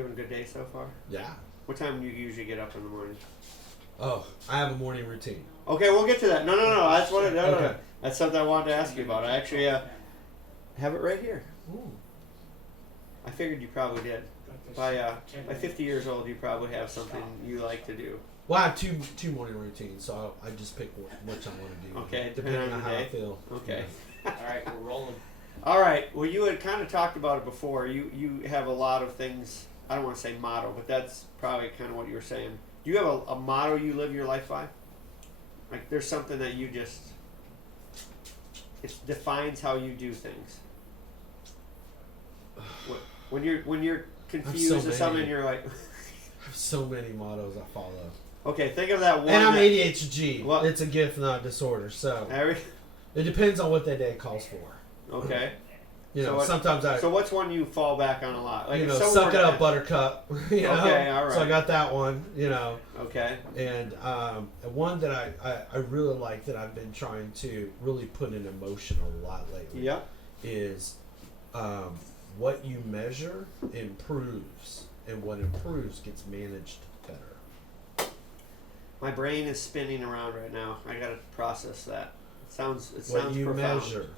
You having a good day so far? Yeah. What time do you usually get up in the morning? Oh, I have a morning routine. Okay, we'll get to that. No. That's what. No. Okay. That's something I wanted to ask you about. I actually have it right here. Ooh. I figured you probably did. By 50 years old, you probably have something you like to do. Well, I have two morning routines, so I just pick which I want to do. Okay, depending on how I feel. Okay. All right, we're rolling. All right. Well, you had kind of talked about it before. You have a lot of things. I don't want to say motto, but that's probably kind of what you were saying. Do you have a motto you live your life by? Like there's something that you just it defines how you do things. When you're confused with something, you're like. I have so many mottos I follow. Okay, think of that one. And I'm ADHD. What? It's a gift, not a disorder. So it depends on what that day calls for. Okay. You know, sometimes I. So what's one you fall back on a lot? Like suck it up, Buttercup. You know? Okay, all right. So I got that one. You know. Okay. And one that I really like that I've been trying to really put in emotion a lot lately. Yep. Is what you measure improves, and what improves gets managed better. My brain is spinning around right now. I gotta process that. It sounds what you profound. measure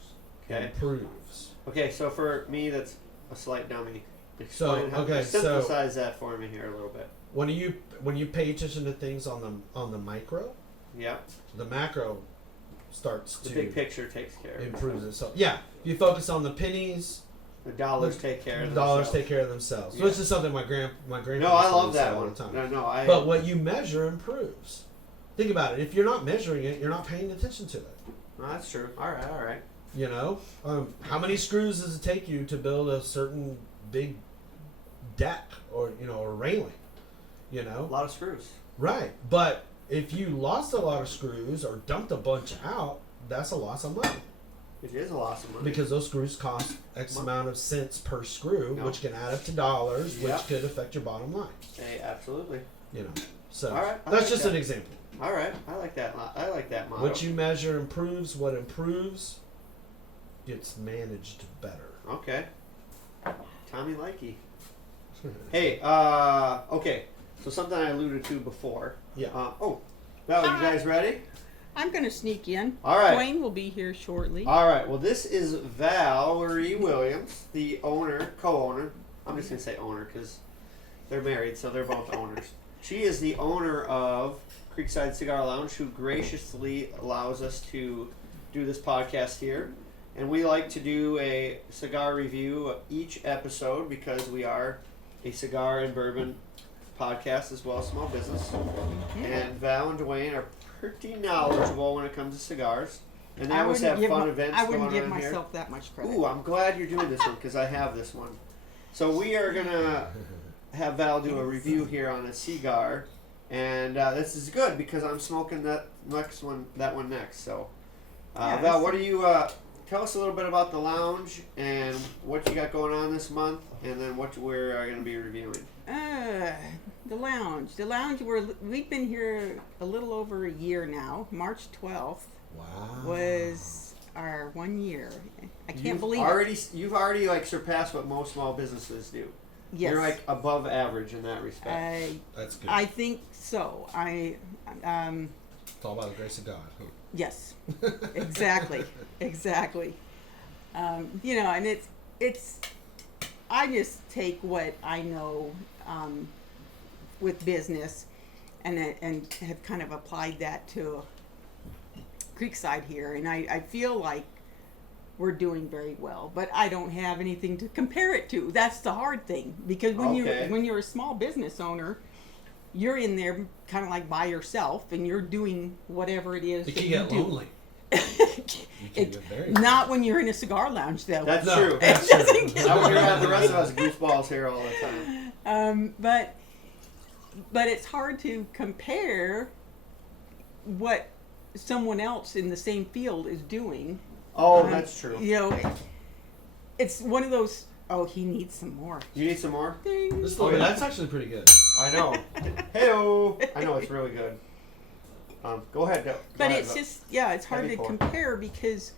Okay. improves. Okay, so for me, that's a slight dummy. Synthesize that for me here a little bit. When you pay attention to things on the micro, Yep. the macro starts The to big picture takes care of improves it. So yeah, if you focus on the pennies, the dollars take care of the themselves. dollars take care of themselves. Yeah. Which is something my grandpa. No, I love that all one. the time. No, But what you measure improves. Think about it. If you're not measuring it, you're not paying attention to it. No, that's true. All right. You know, how many screws does it take you to build a certain big deck or or railing? You know, A lot of screws. right. But if you lost a lot of screws or dumped a bunch out, that's a loss of money. It is a loss of money. Because those screws cost X amount of cents per screw, Yep. which can add up to dollars, Yep. which could affect your bottom line. Hey, absolutely. So All right, I that's like just that. an example. All right, I like that. I like that motto. What you measure improves. What improves gets managed better. Okay. Tommy Likey. Hey, okay. So something I alluded to before. Yeah. Val, you guys ready? I'm going to sneak in. All right. Dwayne will be here shortly. All right. Well, this is Valerie Williams, the co-owner. I'm just going to say owner because they're married, so they're both owners. She is the owner of Creekside Cigar Lounge, who graciously allows us to do this podcast here. And we like to do a cigar review of each episode because we are a cigar and bourbon podcast as well as small business. Mm-hmm. And Val and Dwayne are pretty knowledgeable when it comes to cigars. And they always have fun events I going on wouldn't here. give myself that much credit. Ooh, I'm glad you're doing this one because I have this one. So we are going to have Val do a review here on a cigar. And this is good because I'm smoking that one next. So, Val, what do you... tell us a little bit about the lounge and what you got going on this month, and then what we're going to be reviewing. The lounge. We've been here a little over a year now. March 12th was our 1 year. I can't believe it. You've already like surpassed what most small businesses do. Yes. You're like above average in that respect. That's good. I think so. It's all about the grace of God. Yes, exactly. And it's. I just take what I know with business, and have kind of applied that to Creekside here, and I feel like we're doing very well, but I don't have anything to compare it to. That's the hard thing, because when you're a small business owner, you're in there kind of like by yourself, and you're doing whatever it is. It can get lonely. Not when you're in a cigar lounge, though. That's true. It doesn't get Now we're gonna have the rest of us goofballs here all the time. But it's hard to compare what someone else in the same field is doing. Oh, that's true. It's one of those. Oh, he needs some more. You need some more? Ding. That's actually pretty good. I know. Hey-o. I know it's really good. Go ahead. It's hard to compare because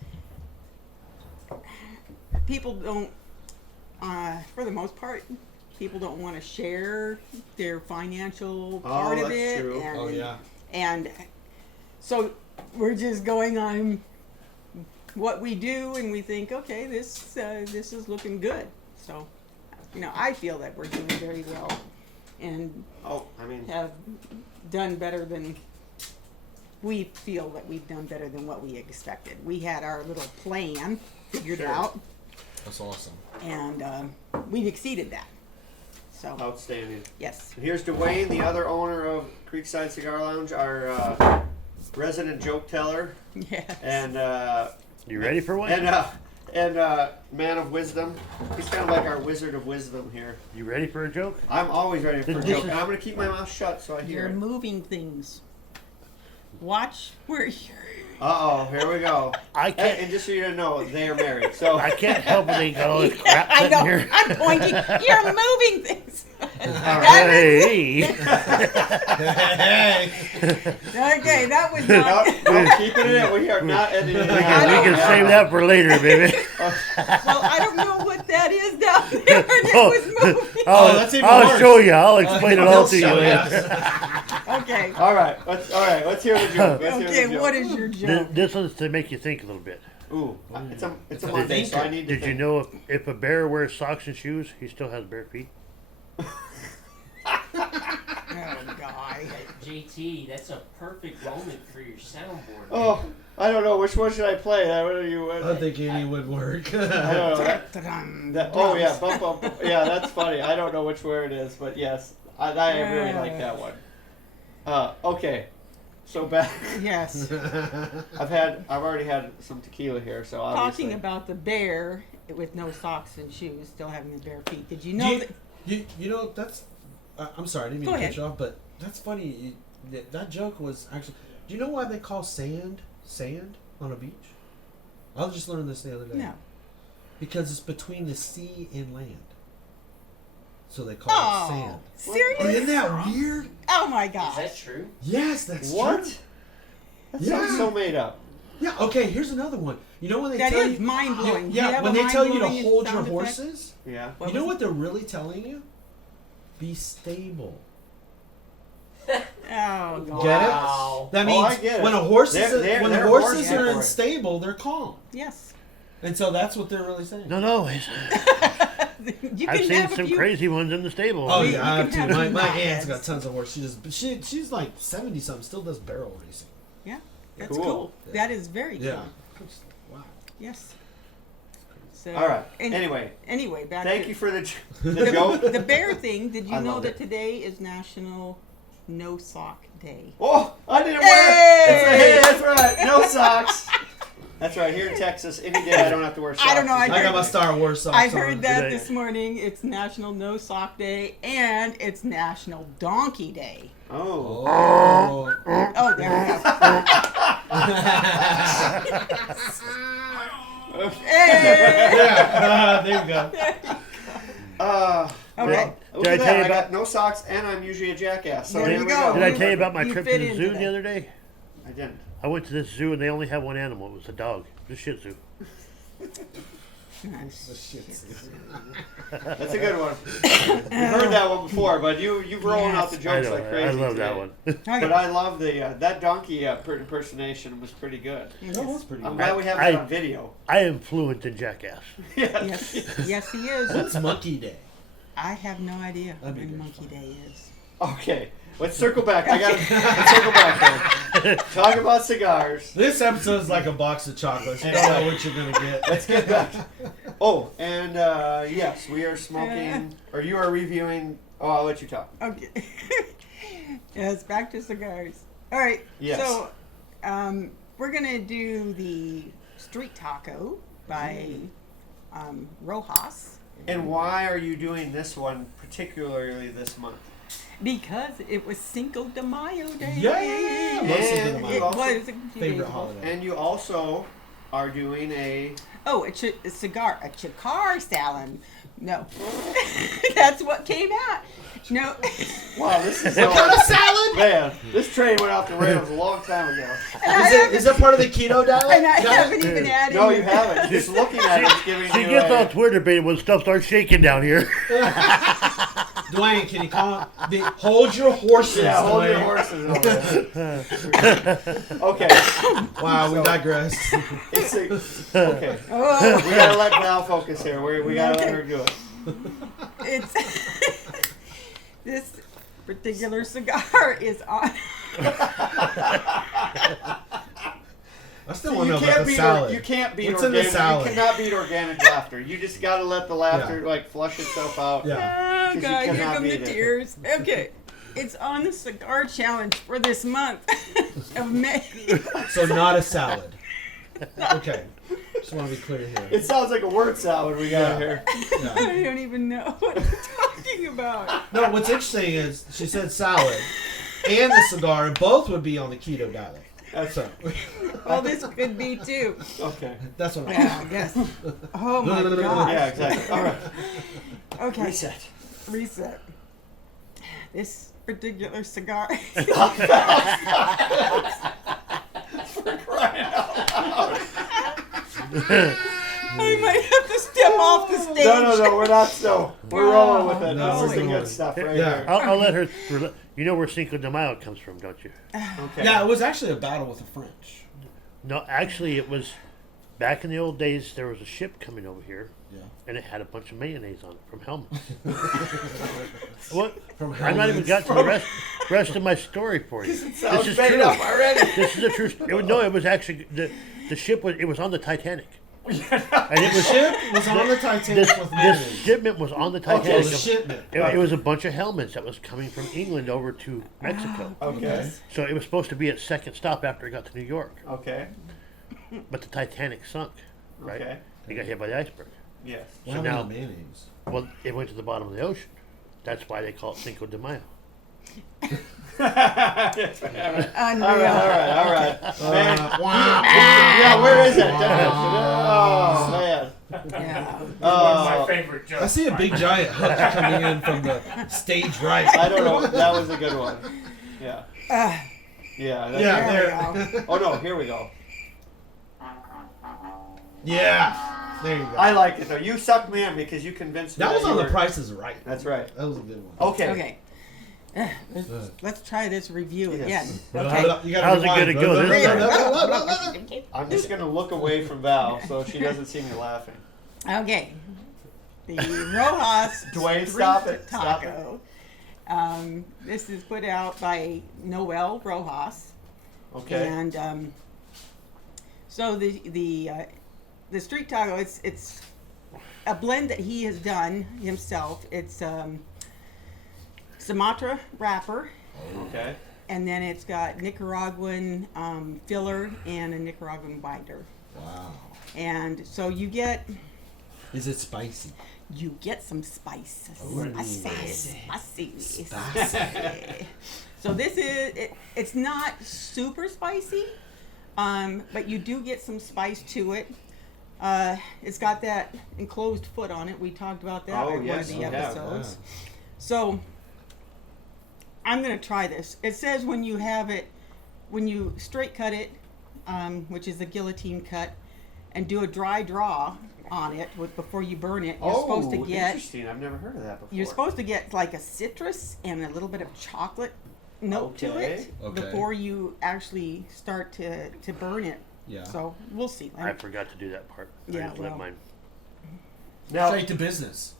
people don't, for the most part, people don't want to share their financial part of that's it. true. And, Oh, yeah. And so we're just going on what we do, and we think, okay, this is looking good. So, I feel that we're doing very well, and have done better than we feel that we've done better than what we expected. We had our little plan figured out, That's awesome. and we've exceeded that. So, Outstanding. yes. And here's Dwayne, the other owner of Creekside Cigar Lounge, our resident joke teller, Yes. and You ready for one? and man of wisdom. He's kind of like our wizard of wisdom here. You ready for a joke? I'm always ready for a This joke, is- and I'm gonna keep my mouth shut so I hear You're it. moving things. Watch where you're. Here we go. I can't. And just so you know, they are married. So I can't help but they got all this crap I sitting know. here. I'm pointing. You're moving things. Hey, Hey. Okay, that was no, not. no, keeping it in. We are not editing it we out. can save that for later, baby. Well, I don't know what that is down there. It was moving. That's even I'll worse. show you. I'll explain it all to you Show later. us. Okay. All right. Let's hear the joke. Let's hear Okay, the joke. what is your joke? This one's to make you think a little bit. Ooh, it's a a Monday, so I thinker. need to Did you think. know if a bear wears socks and shoes, he still has bare feet? Oh, God. JT, that's a perfect moment for your soundboard. Oh, I don't know. Which one should I play? What are you? I don't think any would work. I don't know. Dun-dun-dun. Oh yeah, bump bump. Yeah, that's funny. I don't know which word it is, but yes, I really like that one. Okay, so back. Yes. I've already had some tequila here, so obviously. Talking about the bear with no socks and shoes, still having his bare feet. Did you Do know you- that? You know, that's. I'm sorry, I didn't mean Go to cut ahead. you off, but that's funny. That joke was actually. Do you know why they call sand on a beach? I just learned this the other day. No. Because it's between the sea and land. So they call it Oh, sand. seriously? Isn't that weird? Oh my Is gosh. that true? Yes, that's What? true. That Yeah. sounds so made up. Yeah. Okay. Here's another one. You know when they That tell is you, mind blowing. Do you Yeah. have When a they tell you to mind-blowing hold your sound effect? horses, Yeah. What you know was what they're really telling you? Be stable. Oh God. Get it? Wow. That Oh, means I get it. when a horse is They're when the horse horses for are it. unstable, they're calm, Yes. and so that's what they're really saying. No. You I've can seen have a some few. crazy ones in the stable. Oh You yeah, I have can too. have My some aunt's got knives. tons of horses. She's like 70 something, still does barrel racing. Yeah. That's Cool. cool. That is very Yeah. cool. Wow. Yes. So, All right. and- Anyway, back thank to you for the joke. the bear thing. Did you I know loved that it. today is National No Sock Day? Oh, I didn't Hey! wear. Hey, that's right. No socks. That's right. Here in Texas, any day I don't have to wear socks. I don't know, I got my Star Wars socks I on. heard that Today. this morning. It's National No Sock Day and it's National Donkey Day. Oh. Oh. Oh, there we go. Hey! Yeah. There you go. Okay. Look Did I at tell that. you I got about- no socks, and I'm usually a jackass. So There here you we go. Did I tell you about my You trip fit to the into zoo that. the other day? I didn't. I went to this zoo and they only have one animal. It was a dog. The Shih Tzu. That's a good one. You've heard that one before, but you've rolling out the I jokes know. like crazy. I love today. that one. But I love the that donkey impersonation was pretty good. That was pretty I'm good. glad we have I- that on video. I am fluent in Jackass. Yes, yes, he is. What's Monkey Day? I have no idea That'd be when good Monkey fun. Day is. Okay, let's circle back. Let's circle back then. Talk about cigars. This episode's like a box of chocolates. You don't know what you're gonna get. Let's get back. Oh, and yes, we are smoking, or you are reviewing. Oh, I'll let you talk. Okay. Yes, back to cigars. All right. Yes. So, we're gonna do the Street Taco by Rojas And why are you doing this one particularly this month? because it was Cinco de Mayo Day. Yeah, most of And them you It also- was a few days Favorite ago. holiday. And you also are doing a. Oh, a cigar, a chicar salad. No, that's what came out. No, Wow, this is What kind of salad? Man, this train went off the rails a long time ago. Is that part of the keto diet? and I haven't even added. No, you haven't. Just looking at it, it's giving She you gets a, on Twitter, baby, when stuff starts shaking down here. Dwayne, can you hold your horses? Yeah, hold your Dwayne. horses over there. Okay. Wow, we digress. Okay. Oh, We gotta let Val focus here. We gotta let her do it. it's this particular cigar is on. I still See, want to you know about can't the beat salad. you can't beat What's in the organic. salad? You cannot beat organic laughter. You just gotta let the laughter like flush itself out. Yeah. Oh 'Cause you God, here cannot come the beat it. tears. Okay, it's on the cigar challenge for this month of May. So not a salad. Okay. Just want to be clear here. It sounds like a word salad we got Yeah. here. Yeah. I don't even know what I'm talking about. No, what's interesting is she said salad and the cigar, and both would be on the keto diet. So Well, this could be too. Okay. that's what Yeah, I guess. Oh my God. Yeah, exactly. All right. Okay. Reset. Reset. This particular cigar. For crying out loud. I might have to step off the stage. No, we're not so. We're rolling with it. No, This is the we're good rolling. stuff right Yeah. here. I'll let her. You know where Cinco de Mayo comes from, don't you? Okay. Yeah, it was actually a battle with the French. No, actually, it was back in the old days. There was a ship coming over here, Yeah. and it had a bunch of mayonnaise on it from Helmets. What? From I'm not even got to the rest of my story for you. It sounds This is made true. up already. This is a true. It was actually the ship was. It was on the Titanic, and it The was ship was on the Titanic with this mayonnaise. shipment was on the Oh, Titanic. the shipment. It was a bunch of helmets that was coming from England over to Mexico. Okay. So it was supposed to be its second stop after it got to New York, Okay. but the Titanic sunk. Right? Okay. It got hit by the iceberg. Yes. What So happened now- to mayonnaise? Well, it went to the bottom of the ocean. That's why they call it Cinco de Mayo. All right. Unreal. All right. Man. Wow. Yeah, where is it? Oh man. Yeah. One of my Oh, favorite jokes. I see a big giant hook coming in from the stage right. I don't know. That was a good one. Yeah. Uh, Yeah. That's Yeah, there we there. go. Oh no, here we go. Yeah. There you go. I like it though. You sucked me in because you convinced me. That was you on the were- Price is Right. That's right. That was a good one. Okay. Okay. Let's try this review again. Yes. Okay. You gotta How's it rewind. gonna go this time? I'm just gonna look away from Val so she doesn't see me laughing. Okay. The Rojas Dwayne, Street stop it. Stop it. Taco. This is put out by Noel Rojas. Okay. And so the street taco, it's a blend that he has done himself. It's Sumatra wrapper, Okay. and then it's got Nicaraguan filler and a Nicaraguan binder. Wow. And so you get Is it spicy? some spice. Ooh. Spicy. So this is it's not super spicy, but you do get some spice to it. It's got that enclosed foot on it. We talked about that Oh, in yes, one you of the have. episodes. So I'm gonna try this. It says when you straight cut it, which is a guillotine cut, and do a dry draw on it before you burn it, you're supposed to get interesting. I've never heard of that before. you're supposed to get like a citrus and a little bit of chocolate note to it Okay. before you actually start to burn it. Yeah. So we'll see. I forgot to do that part. Yeah, I just let well. mine. Now, Straight to business.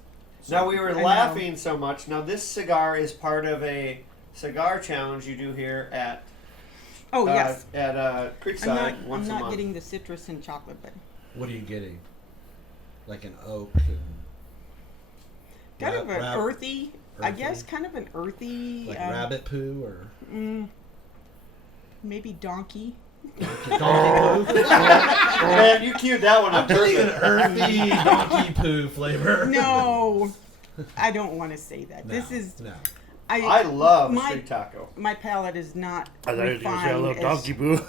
now we were I know. laughing so much. Now this cigar is part of a cigar challenge you do here at yes. at Creekside I'm once a not month. getting the citrus and chocolate, but What are you getting? Like an oak and kind of an rab- earthy. I earthy? guess kind of an earthy. like rabbit poo or Maybe donkey. donkey poo? Man, you queued that one up I'm getting an perfect. earthy donkey poo flavor. No, I don't want to say that. No, This is no. I love my street taco. my palate is not I thought you were going to say a little refined as- donkey boo.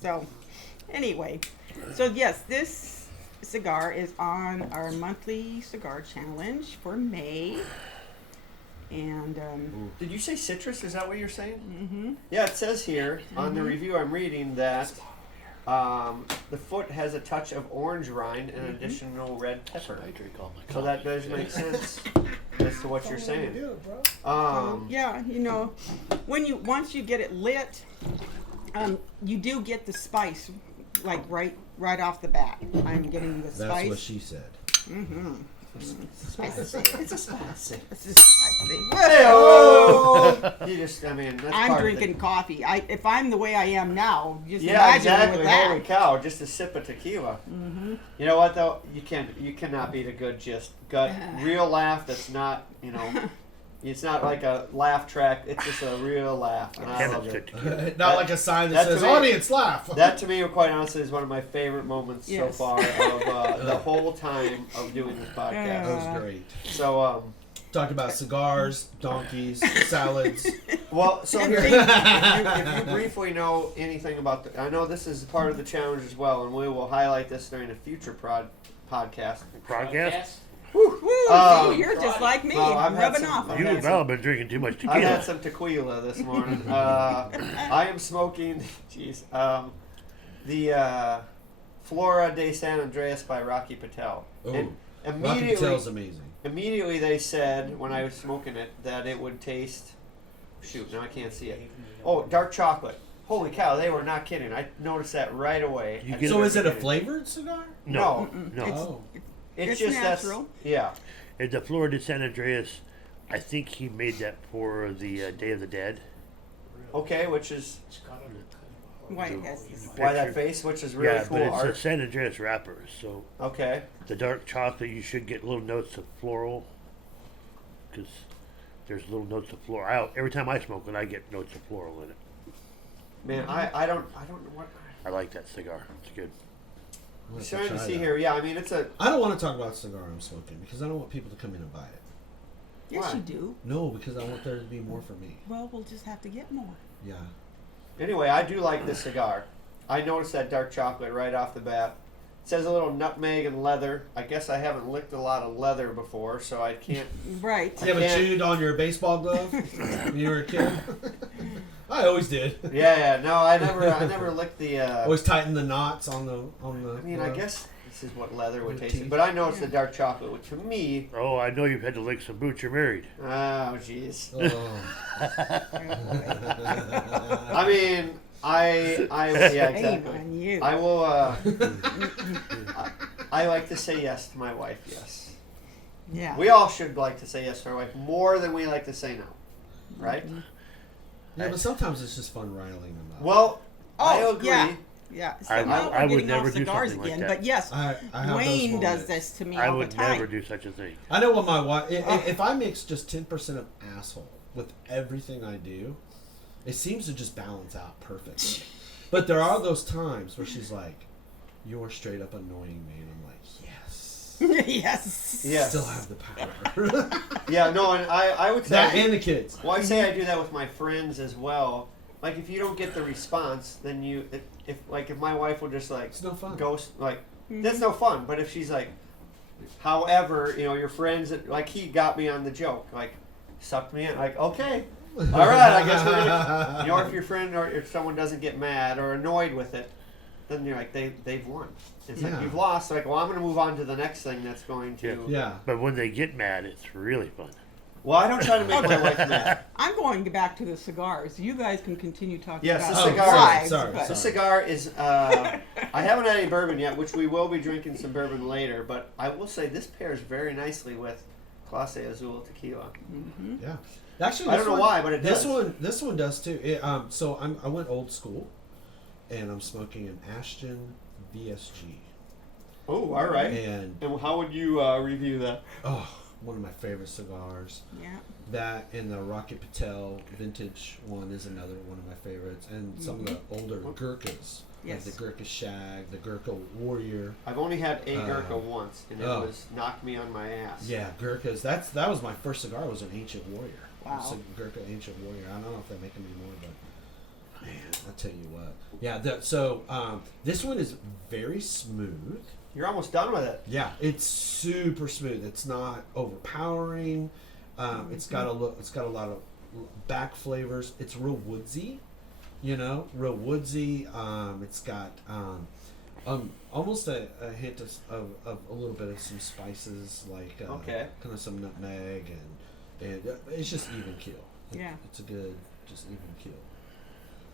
So, anyway, so yes, this cigar is on our monthly cigar challenge for May, and Did you say citrus? Is that what you're saying? Mm-hmm. Yeah, it says here on the review I'm reading that the foot has a touch of orange rind and additional red pepper. I drink all my So coffee. that does make sense. as to what you're saying. Do it, bro. Yeah, once you get it lit, you do get the spice, like right off the bat. I'm getting the spice. That's what she said. Spicy. It's a spicy. It's just spicy. Hey-oh! You just, I mean, that's I'm part of drinking coffee. If I'm the way I am now, just Yeah, imagine exactly. with that. Holy cow! Just a sip of tequila. You know what though? You cannot beat a good real laugh. That's not, it's not like a laugh track. It's just a real laugh, and I love it. Not like a sign that to says me- "Audience laugh." That to me, quite honestly, is one of my favorite moments so Yes. far of the whole time of doing this podcast. That was great. So, Talk about cigars, donkeys, salads. well, so here, if you briefly know anything about I know this is part of the challenge as well, and we will highlight this during a future podcast. Podcast? Woo, Um, see, you're just like me, well, I've had rubbing some- off on You had and Val have been drinking too much I had tequila. some tequila this morning. I am smoking, the Flora de San Andreas by Rocky Patel. Oh, And Rocky Patel's amazing. immediately they said when I was smoking it that it would taste. Shoot, now I can't see it. Oh, dark chocolate. Holy cow, they were not kidding. I noticed that right away. You at get- the So is it a beginning. flavored cigar? No. No. Oh. It's It's just natural. yeah. And the Flora de San Andreas, I think he made that for the Day of the Dead. Okay, which is Why it has this. why that face, which is really yeah, cool but it's a art. San Andreas wrapper, so Okay. the dark chocolate you should get little notes of floral, because there's little notes of floral. Every time I smoke it, I get notes of floral in it. Man, I don't know what. I like that cigar. It's good. I'm I'm gonna trying to try see that. here. Yeah, I mean it's a. I don't want to talk about the cigar I'm smoking because I don't want people to come in and buy it. Yes, Why? you do. No, because I want there to be more for me. Well, we'll just have to get more. Yeah. Anyway, I do like this cigar. I noticed that dark chocolate right off the bat. It says a little nutmeg and leather. I guess I haven't licked a lot of leather before, so I can't. Right. You ever can't- chewed on your baseball glove when you were a kid? I always did. Yeah, no, I never licked the. Always tighten the knots on the. I mean, I guess this is what leather would Your taste like. teeth. But I know it's the dark chocolate, which to me, Oh, I know you've had to lick some boots. You're married. oh jeez. Oh. I mean, yeah, Shame exactly. on you. I will. I like to say yes to my wife. Yes, yeah. we all should like to say yes to our wife more than we like to say no, right? Yeah, but sometimes it's just fun riling them up. Well, I Oh, agree. yeah. Yeah. So I- now I we're would getting never off do cigars something like again. that. But yes, I have those Dwayne does moments. this to me I all would the time. never do such a thing. I know what my wife. If I mix just 10% of asshole with everything I do, it seems to just balance out perfectly. But there are those times where she's like, "You're straight up annoying me," and I'm like, "Yes, Yes. Yes. still have the power." Yeah, no, and I would say. That and the kids. Well, I say I do that with my friends as well. Like, if you don't get the response, then if my wife will just like It's no fun. ghost, like that's no fun. But if she's like, however, your friends, like he got me on the joke, like sucked me in, like okay, all right, I guess we're gonna, if your friend or if someone doesn't get mad or annoyed with it, then you're like they've won. It's like Yeah. you've lost. Like, well, I'm gonna move on to the next thing that's going to. Yeah. But when they get mad, it's really fun. Well, I don't try to make my wife mad. I'm going back to the cigars. You guys can continue talking Yes, about the Oh, cigar. wives, sorry, but- The cigar is. I haven't had any bourbon yet, which we will be drinking some bourbon later. But I will say this pairs very nicely with Clase Azul tequila. Yeah. Actually, I this don't know one- why, but it does. This one does too. So I went old school, and I'm smoking an Ashton VSG, Oh, all right. and And how would you review that? one of my favorite cigars. Yeah. That and the Rocky Patel vintage one is another one of my favorites, and some of the older Gurkhas, Yes. like the Gurkha Shag, the Gurkha Warrior. I've only had a Gurkha once, and it oh. was knocked me on my ass. Yeah, Gurkhas. That was my first cigar. Was an Ancient Warrior. Wow. It's a Gurkha Ancient Warrior. I don't know if they make them anymore, but man, I'll tell you what. Yeah. So this one is very smooth. You're almost done with it. Yeah, it's super smooth. It's not overpowering. It's got a lot of back flavors. It's real woodsy, real woodsy. It's got Almost a hint of a little bit of some spices, like Okay. kind of some nutmeg, and it's just even keel. Yeah. It's a good, just even keel.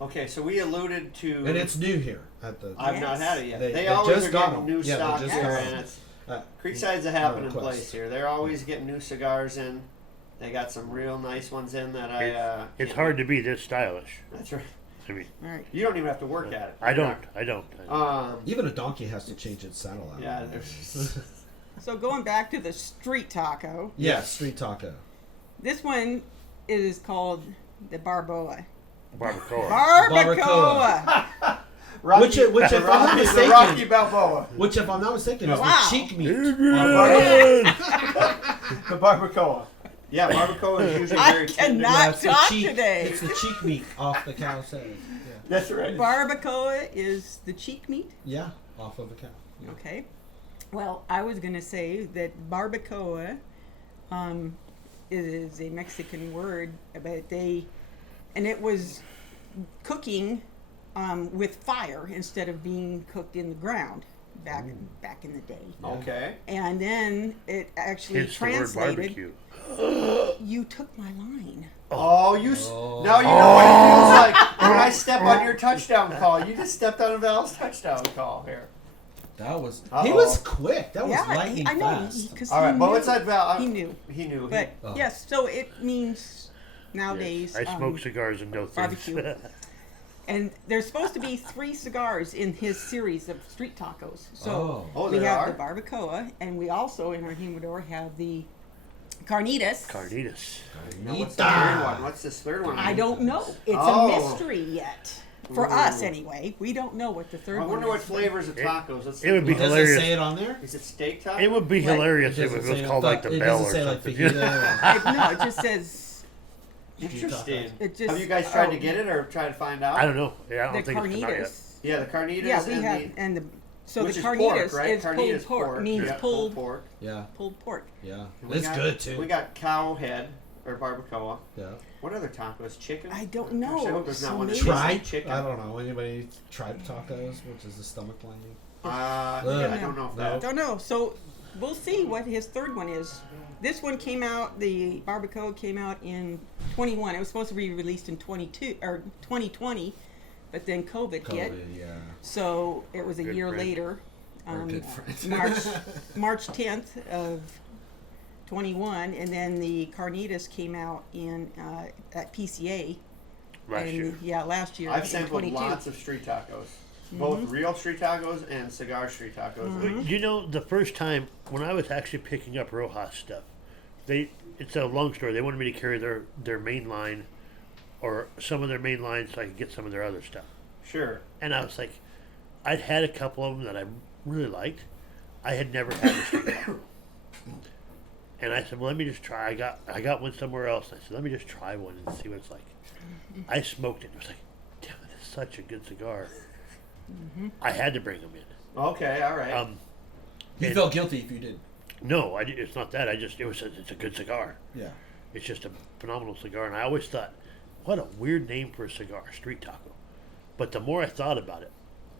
Okay, so we alluded to. And it's new here at the. I've not Yes. had it yet. They always just are got getting them. new Yeah, they stock just here, got and them. it's Uh, Creekside's a happening request. place here. They're always getting new cigars in. They got some real nice ones in that It's can't hard wait. to be this stylish. That's right. I mean, Right. You don't even have to work at it. I don't. I don't. Even a donkey has to change its saddle out. Yeah. There's, So going back to the street taco, Yeah, street taco. this one is called the Barbacoa. Barbacoa. Barbacoa. Rocky, Which if I'm not Rocky's the mistaken- Rocky Balboa. Which, if I'm not mistaken, is Wow. the cheek meat. Adrian! The barbacoa. Yeah, barbacoa is usually I very tender. cannot it's the talk cheek, today. It's the cheek meat off the cow's head. That's right. Barbacoa is the cheek meat. Yeah, off of a cow. Yeah. Okay. Well, I was going to say that barbacoa is a Mexican word, but it was cooking with fire instead of being cooked in the ground back in the day. Okay. And then it actually Hence the word translated. barbecue. You took my line. Oh, Oh. now you know what it feels like when I step on your touchdown call. You just stepped on Val's touchdown call here. That was. Uh-oh. He was quick. That was Yeah, lightning I know. fast. Because All right, but what's that Val? He knew. He knew. But Oh. yes, so it means nowadays. I smoke cigars and no things. barbecue. And there's supposed to be 3 cigars in his series of street tacos. So Oh, we there have are? the barbacoa, and we also in our humidor have the carnitas. Carnitas. Now, what's the third one? What's this third one? I don't know. It's Oh. a mystery yet. For us, anyway. We don't know what the third I one wonder is. what flavors of tacos. Let's it would be see. Does hilarious. it say it on there? Is it steak taco? It would be Right. hilarious if Does it was say called like the it Bell doesn't or say something. like fajita. No, it just says Interesting. It just- Have you guys tried oh. to get it or tried to find out? I don't know. Yeah, I the don't think it's come out yet. carnitas. Yeah, the carnitas Yeah, we and have, the and the so which the is carnitas pork, right? is Carnitas pulled pork. Means yeah, pulled pork. Yeah, pulled pork. yeah. And we It's got- good too. We got cow head or barbacoa. Yeah. What other tacos? Chicken? I don't Gosh, I know. hope there's not So one that maybe- tastes like Tripe? chicken. I don't know. Anybody tripe tacos, which is the stomach lining? Yeah, I don't know if No. that. Don't know. So we'll see what his third one is. This one came out. The barbacoa came out in 21. It was supposed to be released in 22 or 2020, but then COVID hit. COVID, yeah. So it was a Good year friend. later, Our good friend. March 10th of 21, and then the carnitas came out in at PCA. Last and, year. Yeah, last year. I've in sampled 22. lots of street tacos, both real street tacos and cigar street tacos. You know, the first time when I was actually picking up Rojas stuff, it's a long story. They wanted me to carry their main line or some of their main lines so I could get some of their other stuff. Sure. And I was like, I'd had a couple of them that I really liked. I had never had a street taco. And I said, well, let me just try. I got one somewhere else. And I said, let me just try one and see what it's like. I smoked it. It was like, damn, it is such a good cigar. I had to bring them in. Okay, all right. You And- felt guilty if you did. No, it's not that. It's a good cigar. Yeah. It's just a phenomenal cigar. And I always thought, what a weird name for a cigar, street taco. But the more I thought about it,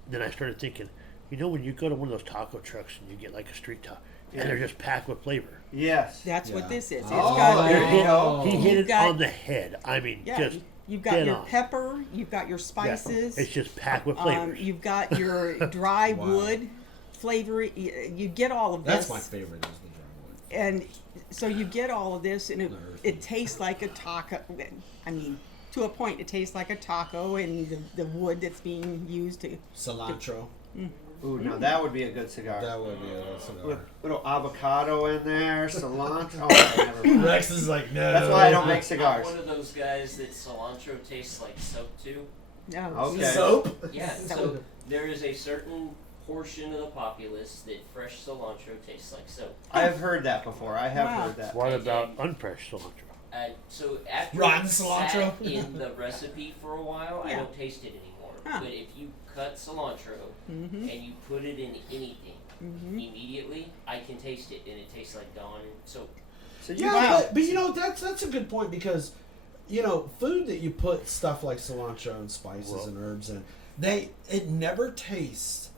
then I started thinking, you know, when you go to one of those taco trucks and you get like a street taco, Yeah. and they're just packed with flavor. yes. That's Yeah. what this is. It's Oh, got there your, you go. He hit You've it got- on the head. I mean, yeah, just you've got dead your on. pepper, you've got your Yeah. spices, It's just packed with flavors. you've got your dry Wow. wood flavor. You get all of this. That's my favorite is the dry wood. And so you get all of this, and The earthy. it tastes like a taco. I mean, to a point, it tastes like a taco, and the wood that's being used to. Cilantro. Ooh, now that would be a good cigar. That would be a good cigar. With little avocado in there, cilantro. Oh, never mind. Rex is like, no. That's why I don't make I'm cigars. one of those guys that cilantro tastes like soap to. Oh, Okay. Soap? Yeah, so Soap. there is a certain portion of the populace that fresh cilantro tastes like soap. I have heard that before. I have Wow. heard that. What about unfresh cilantro? So after Rotten it's cilantro? sat in the recipe for a while, I Yeah. don't taste it anymore. Huh. But if you cut cilantro and you put it in anything, immediately I can taste it, and it tastes like Dawn and soap. So you Yeah, but you know that's a good point because, you know, food that you put stuff like cilantro and spices Well- and herbs in, it never tastes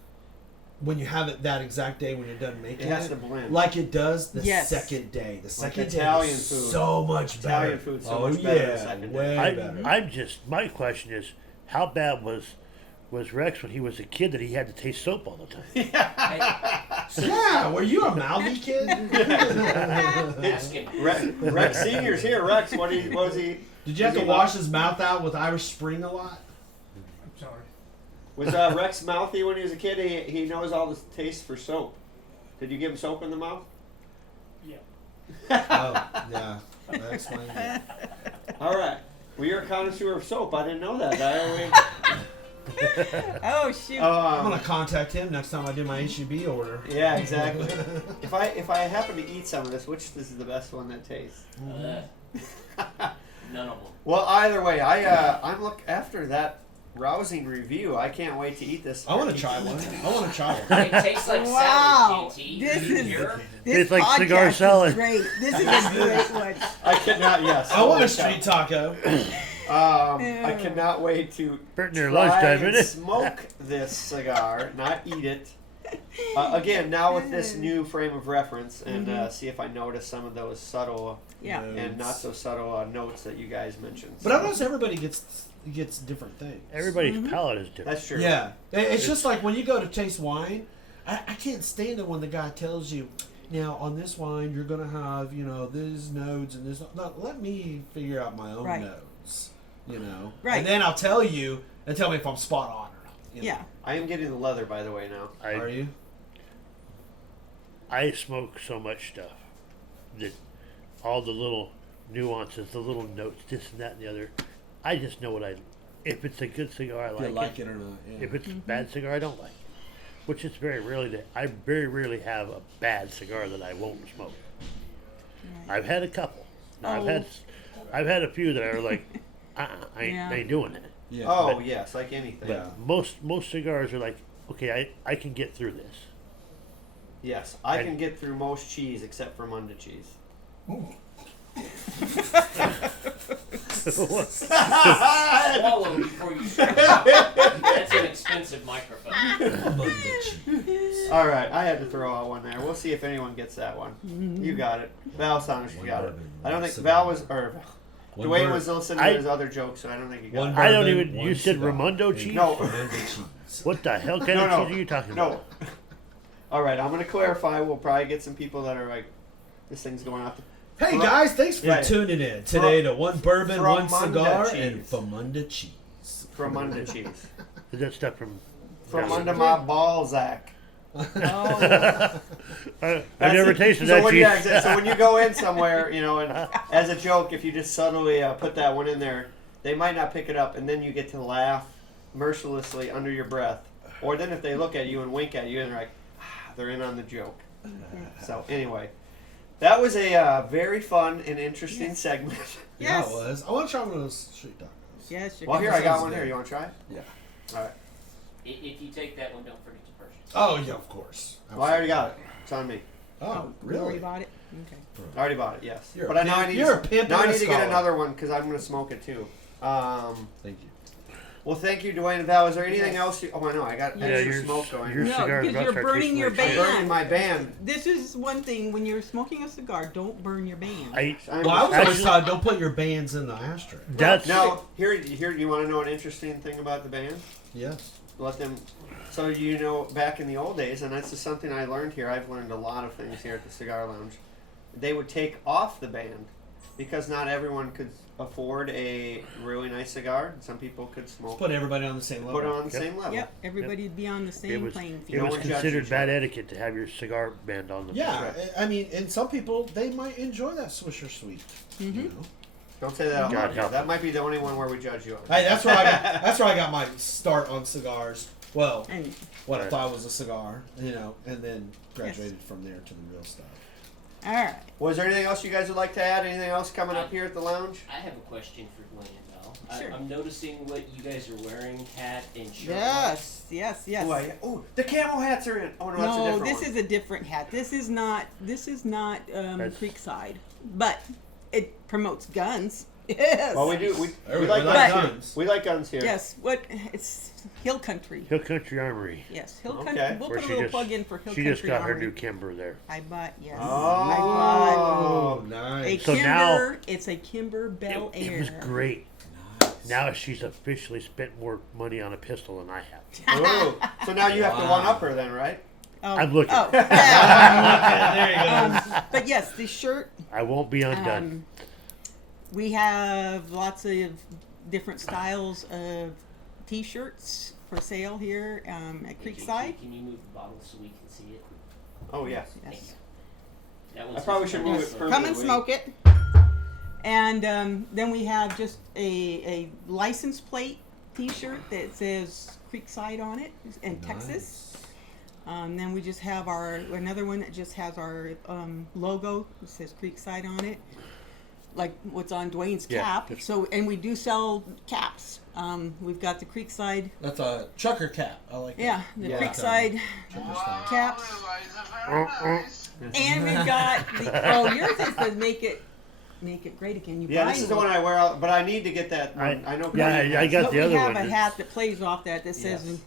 when you have it that exact day when you're done making It has to blend. like it does the Yes. second day. The second day Italian is food. so much Italian better. food so much better the second day. way better. I'm just. My question is, how bad was Rex when he was a kid that he had to taste soap all the time? Yeah, were you a mouthy kid? Ask him. Rex Senior's here. Rex, what was he? Did you have to wash his mouth out with Irish Spring a lot? I'm sorry. Was Rex mouthy when he was a kid? He knows all the tastes for soap. Did you give him soap in the mouth? Yeah. Oh, yeah. That explains it. All right. Well, you're a connoisseur of soap. I didn't know that. Oh shoot. I'm gonna contact him next time I do my HEB order. Yeah, exactly. If I happen to eat some of this, which this is the best one that tastes? None of them. Well, either way, I'm look after that rousing review. I can't wait to eat this. I want to try one. It tastes like Wow. salad, JT. This You is- hear? This It's like cigar podcast is salad. Great. This is a great one. I cannot. Yes. I want a holy street taco. cow. I cannot wait to Burnt near try lunchtime, and isn't it? smoke this cigar, not eat it. Again, now with this new frame of reference, and see if I notice some of those subtle Yeah. and not so subtle notes that you guys mentioned. But I notice everybody gets different things. Everybody's palate is different. That's true. Yeah, it's just like when you go to taste wine. I can't stand it when the guy tells you, now on this wine you're gonna have these notes and this. No, let me figure out my own Right. notes. Right. And then I'll tell you and tell me if I'm spot on or not. Yeah. I am getting the leather, by the way, now. Are you? I smoke so much stuff that all the little nuances, the little notes, this and that and the other, I just know what if it's a good cigar, I If you like like it or not. Yeah. If it's a bad cigar, I don't like it. Which is very rarely I very rarely have a bad cigar that I won't smoke. Right. I've had a couple. Oh. I've had a few that are like, I ain't doing it. Yeah. Oh, But- yes, like anything. Yeah. Most cigars are like, okay, I can get through this. Yes, I can get through most cheese except for Munda cheese. Swallow before you swallow. That's an expensive microphone. All right, I had to throw out one there. We'll see if anyone gets that one. You got it. Val Saunders, you got it. I don't think Val was, or Dwayne was listening to his other jokes, so I don't think he got it. I don't even. You said Raimondo cheese. No. What the hell kind of cheese are you talking about? No. All right, I'm going to clarify. We'll probably get some people that are like, this thing's going out. Hey guys, thanks for Yeah. tuning in today to One Bourbon, One Fromunda Cigar, cheese. and Famunda Cheese. From Munda cheese. Is that stuff from? From under my Balzac. Oh. I never tasted so that when, cheese. yeah, exactly. So when you go in somewhere, and as a joke, if you just subtly put that one in there, they might not pick it up, and then you get to laugh mercilessly under your breath. Or then if they look at you and wink at you, and they're like, they're in on the joke. So anyway, that was a very fun and interesting segment. Yeah, Yes. it was. I want to try one of those street tacos. Yes. You're Well, here I got Sounds one good. here. You want to try it? Yeah. All right. If you take that one, don't forget to purchase. Oh yeah, of course. Well, I already got it. It's on me. Oh, You already really? bought it? Okay. I already bought it. Yes. You're but a I now I pimp- need you're to, a pimp now I and a need to get scholar. another one because I'm going to smoke it too. Thank you. Well, thank you, Dwayne Val. Is there anything else? Oh, I know. I got Yeah, extra your smoke going. your No, cigar is because about you're to start burning tasting your like I'm shit. burning my band. This is one thing when you're smoking a cigar, don't burn your band. I, I'm Well, I was always Actually- taught don't put your bands in the ashtray. that's Now, here, you want to know an interesting thing about the band? Yes. Let them. So back in the old days, and that's just something I learned here. I've learned a lot of things here at the Cigar Lounge. They would take off the band because not everyone could afford a really nice cigar. Some people could smoke. Put everybody on the same level. Put it on the Yep. same level. Yep, everybody'd be on the it same was playing it field. was one judges considered each bad other. etiquette to have your cigar band on the. Yeah, I mean, and some people they might enjoy that Swisher Sweet. Mm-hmm. You know? Don't say that out God loud. help That might be the only one where we judge you. Hey, that's where I got. That's where I got my start on cigars. Well, And what I Right. thought was a cigar, and then graduated from there to the real stuff. all right. Was there anything else you guys would like to add? Anything else coming up here at the lounge? I have a question for Dwayne and Val. Sure. I'm noticing what you guys are wearing, hat and shirt. Yes. Oh, the camo hats are in. Oh no, that's a No, different this one. is a different hat. This is not That's- Creekside, but it promotes guns. Yes. Well, we do. We We like like guns. guns. We like guns here. Yes. What? It's Hill Country. Hill Country Armory. Yes, Hill Okay. Country. We'll Where put a she little just- plug in for Hill She Country just got her Armory. new Kimber there. I bought, yes. Oh, A nice. So Kimber. now- It's a Kimber Bel Air. It was great. Nice. Now she's officially spent more money on a pistol than I have. Ooh. So now you have to Wow. one up her then, right? Oh, I'm looking. Oh, there you go. but yes, the shirt. I won't be undone. We have lots of different styles of T-shirts for sale here at Hey, Creekside. Can you move the bottle so we can see it? Oh yeah. Yes. That I one's probably just should kinda move it slow. further. Come and smoke it. And then we have just a license plate T-shirt that says Creekside on it in Texas. Then we just have another one that just has our logo. It says Creekside on it, like what's on Dwayne's Yeah, cap. just- So, and we do sell caps. We've got the Creekside, That's a trucker cap. I like that. yeah, the Yeah. Creekside Trucker style. caps. And we've got yours is to make it great again. You Yeah, buy this is the one. one I wear out, but I need to get that one. I know. Yeah, Cody I has got it. But the we other have one. a hat that plays off that says Yes.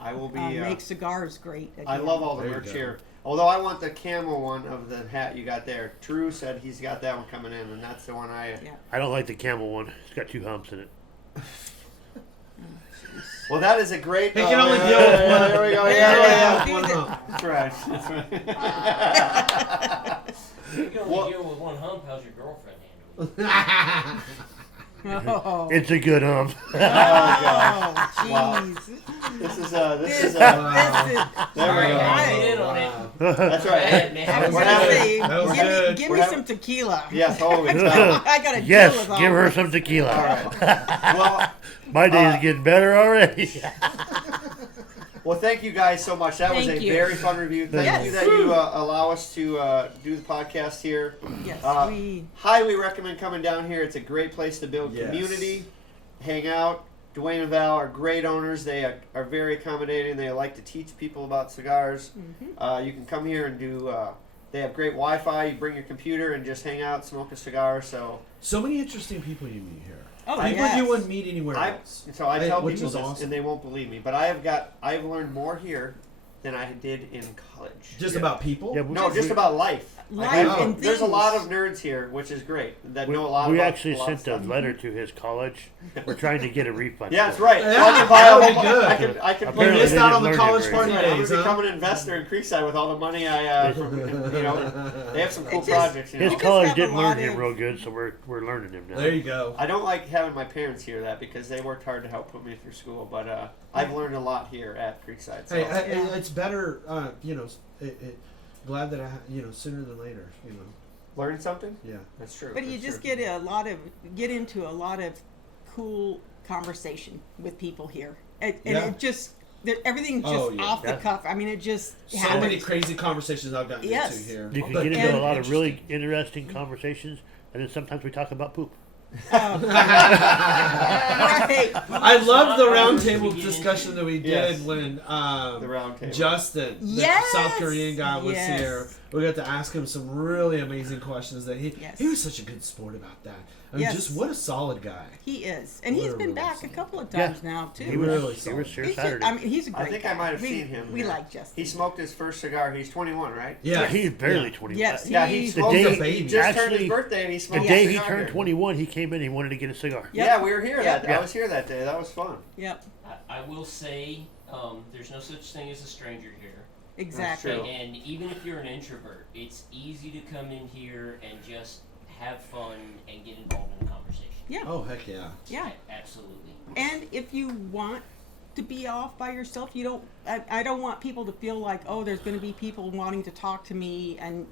I will be. make cigars great again. I love all the There you merch go. here. Although I want the camel one of the hat you got there. Drew said he's got that one coming in, and that's the one I. Yeah. I don't like the camel one. It's got 2 humps in it. Well, that is a great. He can only deal with one. There we go. Yeah, Yeah, yeah. One hump. That's right. That's right. You can only Well- deal with one hump. How's your girlfriend handling it? Oh, It's a good hump. Oh gosh. oh, Wow. jeez. This is Wow. There we This go. Get in on it. That's right. Man, man. I was What gonna happened? say, That was give good. me What some tequila. Yes. Holy cow. I got to deal Yes, with all give her this. some tequila. All right. Well. My day's getting better already. Well, thank you guys so much. That was Thank a you. very fun review. Thank Yes. you that you allow us to do the podcast here. Yes, Uh, Highly recommend coming down here. It's a great place to build Yes. community, hang out. Dwayne and Val are great owners. They are very accommodating. They like to teach people about cigars. You can come here and do. They have great Wi-Fi. You bring your computer and just hang out, smoke a cigar. So many interesting people you meet here. Oh, People yes. you wouldn't meet anywhere I else. tell Which people is this, awesome. and they won't believe me. But I've learned more here than I did in college. Just about people. Yeah, No, just about life. Life Oh. and There's a things. lot of nerds here, which is great. That We, know a lot. we about actually a lot of sent a stuff. letter to his college. We're trying to get a refund. Yeah, that's right. Yeah, So I can buy all that would the be good. I can. I can. You Apparently missed they out didn't on the learn it college very party Right, I'm days, gonna huh? become an investor in Creekside with all the money I, from, they have some cool It just- projects. You His know. just college have a didn't learn lot him of- real good, so we're learning him now. There you go. I don't like having my parents hear that because they worked hard to help put me through school, but I've learned a lot here at Creekside. So. Hey, Yeah. it's better. Glad that sooner than later. Learn something? Yeah. That's true. But you That's just true. get into a lot of cool conversation with people here, and Yeah. it just everything's just Oh, yeah. off the Yeah. cuff. I mean, it just So happens. many crazy conversations I've gotten Yes. into here. You can But get into a and- lot of really interesting conversations, and then sometimes we talk about poop. Right. I love the Not round ours to table get discussion into. that we did Yes. when the round table. Justin, the Yes! South Korean guy, was Yes. here. We got to ask him some really amazing questions. That he Yes. was such a good sport about that. I mean, Yes. just what a solid guy. He is, and he's We're been really back a solid. couple of Yeah. times now too. He was, Really he was solid. here He's Saturday. I mean, he's a great I think guy. I might have we, seen him. We here. like Justin. He smoked his first cigar. He's 21, right? Yeah, He's barely Yeah. 21. Yes. Yeah, he The smoked. day- He baby. just turned his Actually, birthday and he The smoked. a day he cigar turned here. 21, he came in. He wanted to get a cigar. Yep. Yeah, we were here Yep. that day. I Yeah. was here that day. That was fun. Yep, I will say, there's no such thing as a stranger here. exactly. true. And even if you're an introvert, it's easy to come in here and just have fun and get involved in a conversation. Yeah, Oh heck yeah. yeah. Absolutely. And if you want to be off by yourself, you don't. I don't want people to feel like, oh, there's going to be people wanting to talk to me, and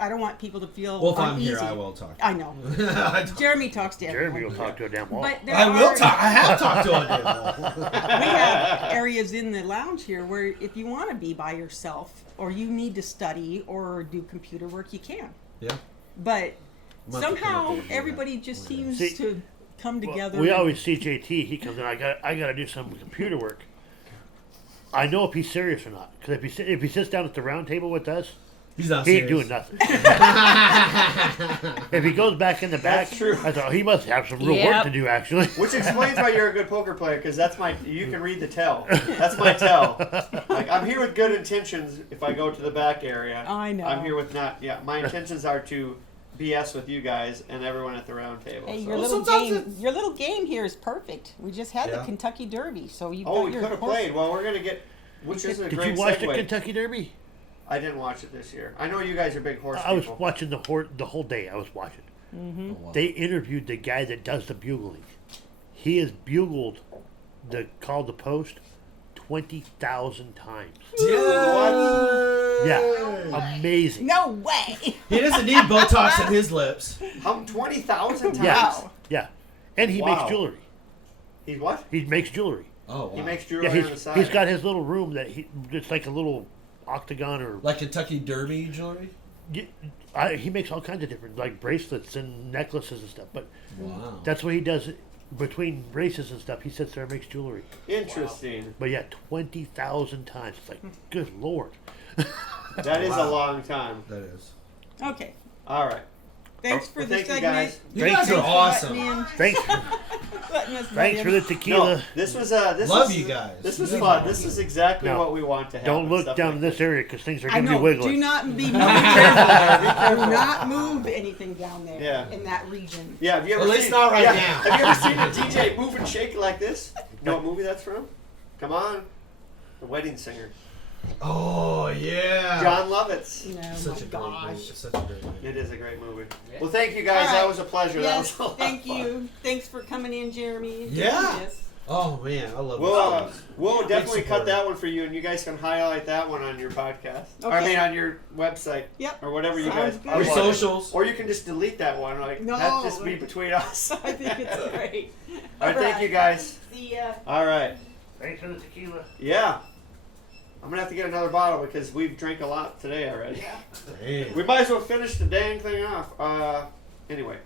I don't want people to feel Well, if I'm uneasy. here, I will talk. I know. I Jeremy talks to Jeremy everyone. will talk to a damn wall. But there will are- talk. I have talked to him. We have areas in the lounge here where if you want to be by yourself, or you need to study or do computer work, you can. Yeah. But I'm gonna have to come up somehow there and do everybody that. just Okay. seems See, to come Well, together. we and- always see JT. He comes in. I got to do some computer work. I know if he's serious or not, because if he sits down at the round table with us, He's not He ain't serious. doing nothing. If he goes back in the back, That's true. I thought he must have some real work Yep. to do, actually. Which explains why you're a good poker player, because that's my. You can read the tell. That's my tell. Like I'm here with good intentions. If I go to the back area, I know. I'm here with not. Yeah, my intentions are to BS with you guys and everyone at the round table. Hey, so. your Well, little sometimes game. it's- Your little game here is perfect. We just had Yeah. the Kentucky Derby, so you. Oh, got we your could have horse- played. Well, we're gonna get. Which is a Did great you watch segue. the Kentucky Derby? I didn't watch it this year. I know you guys are big horse I was people. watching the whole day. I was watching. Oh, wow. They interviewed the guy that does the bugling. He has bugled the call the post 20,000 times. Yeah, amazing. No way. He doesn't need Botox in his lips. How 20,000 times? Yeah, yeah, and he Wow. makes jewelry. He's what? He makes jewelry. Oh, wow. He makes jewelry Yeah, on the side. he's got his little room that it's like a little octagon or Like Kentucky Derby jewelry? he makes all kinds of different like bracelets and necklaces and stuff. But Wow. that's what he does between races and stuff. He sits there and makes jewelry. Interesting. But yeah, 20,000 times. It's like, good lord. That is Wow. a long time. That is. Okay. All right. Thanks for Well, the thank you segment. guys. You Thanks guys for are awesome. Thanks, Letting us thanks let for him- the tequila. No, this was this Love was, you guys. This was You guys fun. are This awesome. is exactly No. what we want to have. Don't and look stuff down like in this area because things are I going to be know. wiggling. Do not be moving. Careful. Do not move anything down there. Yeah. In that region. Yeah, have you ever At least seen, not right yeah, now. Have you ever seen a DJ move and shake like this? You know what movie that's from? Come on. The Wedding Singer. Oh, yeah. John Lovitz. No, Such my a great gosh. movie. It's such a great movie. It is a great movie. Yeah. Well, thank you guys. All That right. was a pleasure. Yes, That was a lot thank of fun. you. Thanks for coming in, Jeremy. Yeah. Yes. Oh, man. I love We'll Big definitely cut supporter. that one for you, and you guys can highlight that one on your podcast. Or, I Okay. mean, on your website. Yep. Or whatever you Sounds guys. good. Our I want it. socials. Or you can just delete that one. Like No. that just be between us. I think it's great. All right, thank you guys. See ya. All right. Thanks for the tequila. Yeah. I'm gonna have to get another bottle because we've drank a lot today already. Damn. We might as well finish the dang thing off. Anyway.